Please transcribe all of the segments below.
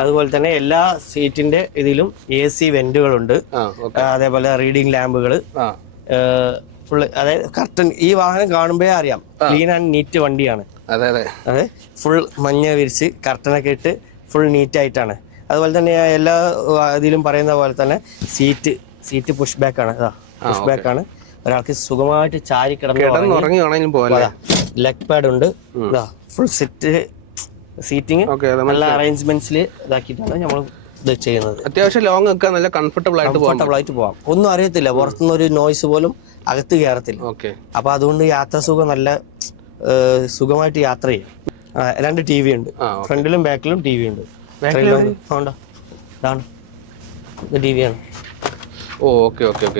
അതുപോലെ തന്നെ എല്ലാ സീറ്റിന്റെ ഇതിലും AC വെന്റുകളുണ്ട്. അതേപോലെ റീഡിംഗ് ലാമ്പുകൾ, ഫുള്ള്. അതായത് കർട്ടൻ, ഈ വാഹനം കാണുമ്പോഴേ അറിയാം ക്ലീൻ ആൻഡ് നീറ്റ് വണ്ടിയാണ്. അതെ, ഫുൾ മഞ്ഞ വിരിച്ച് കർട്ടനൊക്കെ ഇട്ട് ഫുൾ നീറ്റ് ആയിട്ടാണ്. അതുപോലെ തന്നെ എല്ലാ ഇതിലും പറയുന്ന പോലെ തന്നെ സീറ്റ് പുഷ് ബാക്ക് ആണ്. പുഷ് ബാക്ക് ആണ്, ഒരാൾക്ക് സുഖമായിട്ട് ചാരി കിടന്ന്. ലെഗ് പാഡ് ഉണ്ട്, ഫുൾ സീറ്റിംഗ് നല്ല അറേഞ്ച്മെന്റ്സിൽ ഇതാക്കിയിട്ടാണ് നമ്മൾ ഇത് ചെയ്യുന്നത്. അത്യാവശ്യം ലോങ് ഒക്കെ നല്ല കംഫർട്ടബിൾ ആയിട്ട് പോവാം. ഒന്നും അറിയത്തില്ല, പുറത്തുനിന്ന് ഒരു നോയ്സ് പോലും അകത്ത് കയറത്തില്ല. അപ്പൊ അതുകൊണ്ട് യാത്രാ സുഖം, നല്ല സുഖമായിട്ട് യാത്ര ചെയ്യും. 2 TV ഉണ്ട്, ഫ്രണ്ടിലും ബാക്കിലും TV ഉണ്ട്. ഇതാണ് TV ആണ്.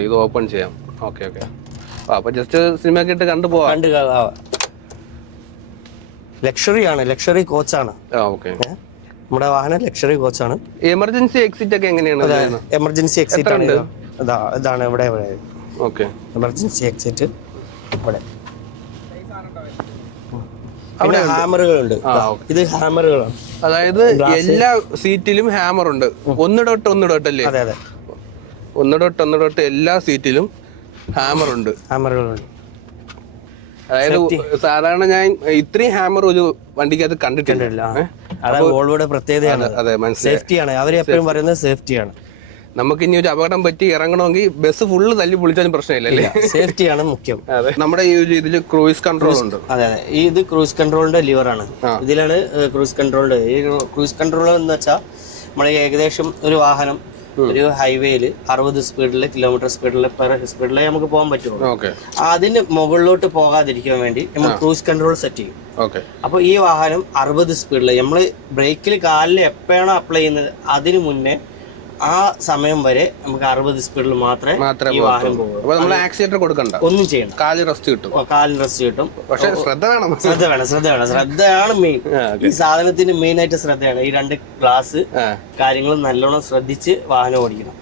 ഇത് ഓപ്പൺ ചെയ്യാം. അപ്പൊ ജസ്റ്റ് സിനിമ ഒക്കെ ഇട്ട് കണ്ടുപോവാം. ലക്ഷറി ആണ്, ലക്ഷറി കോച്ചാണ് നമ്മുടെ വാഹനം. ലക്ഷറി കോച്ചാണ്. എമർജൻസി എക്സിറ്റ് ഒക്കെ എങ്ങനെയാണ്? എമർജൻസി എക്സിറ്റ് ആണ് ഇതാണ്. ഇവിടെ എമർജൻസി എക്സിറ്റ് ഇവിടെ. അവിടെ ഹാമറുകളുണ്ട്. ഇത് ഹാമറുകളാണ്. അതായത് എല്ലാ സീറ്റിലും ഹാമർ ഉണ്ട്. ഒന്നിടോട്ടല്ലേ? അതെ, ഒന്നിടോട്ട് എല്ലാ സീറ്റിലും ഹാമറുകളുണ്ട്. അതായത് സാധാരണ ഞാൻ ഇത്രയും ഹാമർ ഒരു വണ്ടിക്കകത്ത് കണ്ടിട്ടില്ല. അതാണ് വോൾവോയുടെ പ്രത്യേകതയാണ്. സേഫ്റ്റിയാണ്, അവരെപ്പോഴും പറയുന്നത് സേഫ്റ്റിയാണ്. നമുക്ക് ഇനി ഒരു അപകടം പറ്റി ഇറങ്ങണമെങ്കിൽ ബസ് ഫുള്ള് തല്ലി പൊളിച്ചാലും പ്രശ്നമില്ലല്ലേ? സേഫ്റ്റിയാണ് മുഖ്യം. നമ്മുടെ ഈ ഇതിൽ ക്രൂയിസ് കൺട്രോൾ ഉണ്ട്. അതെ, ഇത് ക്രൂയിസ് കൺട്രോളിന്റെ ലിവറാണ്. ഇതിലാണ് ക്രൂയിസ് കൺട്രോളിന്റെ. ഈ ക്രൂയിസ് കൺട്രോൾ എന്ന് വെച്ചാൽ നമ്മൾ ഏകദേശം ഒരു വാഹനം ഒരു ഹൈവേയിൽ 60 കിലോമീറ്റർ സ്പീഡിൽ നമുക്ക് പോകാൻ പറ്റുള്ളൂ. അതിന് മുകളിലോട്ട് പോകാതിരിക്കാൻ വേണ്ടി നമ്മൾ ക്രൂസ് കൺട്രോൾ സെറ്റ് ചെയ്യും. അപ്പോൾ ഈ വാഹനം 60 സ്പീഡിൽ നമ്മൾ ബ്രേക്കിൽ കാലിൽ എപ്പോഴാണോ അപ്ലൈ ചെയ്യുന്നത് അതിന് മുന്നേ ആ സമയം വരെ നമുക്ക് 60 സ്പീഡിൽ മാത്രമേ ഈ വാഹനം പോകും. ഒന്നും ചെയ്യണം. കാലിന് റെസ്റ്റ് കിട്ടും. പക്ഷെ ശ്രദ്ധയാണ് മെയിൻ. ഈ സാധനത്തിന് മെയിൻ ആയിട്ട് ശ്രദ്ധയാണ്. ഈ 2 ഗ്ലാസ് കാര്യങ്ങൾ നല്ലോണം ശ്രദ്ധിച്ച് വാഹനം ഓടിക്കണം.